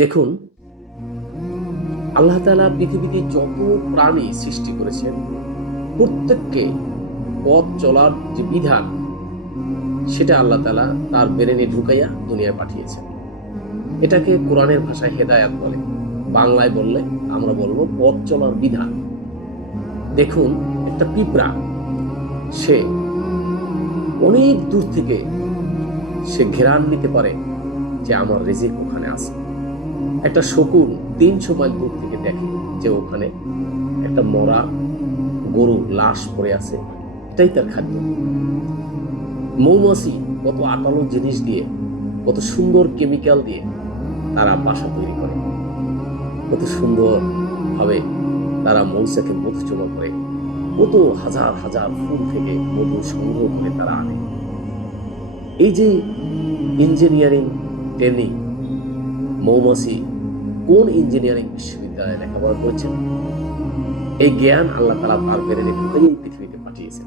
দেখুন, আল্লাহ তাআলা পৃথিবীতে যত প্রাণী সৃষ্টি করেছেন প্রত্যেককে পথ চলার যে বিধান সেটা আল্লাহ তাআলা তার ব্রেনে ঢুকাইয়া দুনিয়ায় পাঠিয়েছেন। এটাকে কোরআনের ভাষায় হেদায়াত বলে, বাংলায় বললে আমরা বলবো পথ চলার বিধান। দেখুন, একটা পিঁপড়া সে অনেক দূর থেকে সে ঘেরান নিতে পারে যে আমার রিজিক ওখানে আছে। একটা শকুন ৩০০ মাইল দূর থেকে দেখে যে ওখানে একটা মরা গরু লাশ পড়ে আছে, এটাই তার খাদ্য। মৌমাছি কত আটালো জিনিস দিয়ে, কত সুন্দর কেমিক্যাল দিয়ে তারা বাসা তৈরি করে, কত সুন্দর ভাবে তারা মৌচাকে মধু জমা করে, কত হাজার হাজার ফুল থেকে মধু সংগ্রহ করে তারা আনে। এই যে ইঞ্জিনিয়ারিং ট্রেনিং, মৌমাছি কোন ইঞ্জিনিয়ারিং বিশ্ববিদ্যালয়ে লেখাপড়া করেছেন? এই জ্ঞান আল্লাহ তাআলা তার ব্রেনে ঢুকাইয়ে পৃথিবীতে পাঠিয়েছেন।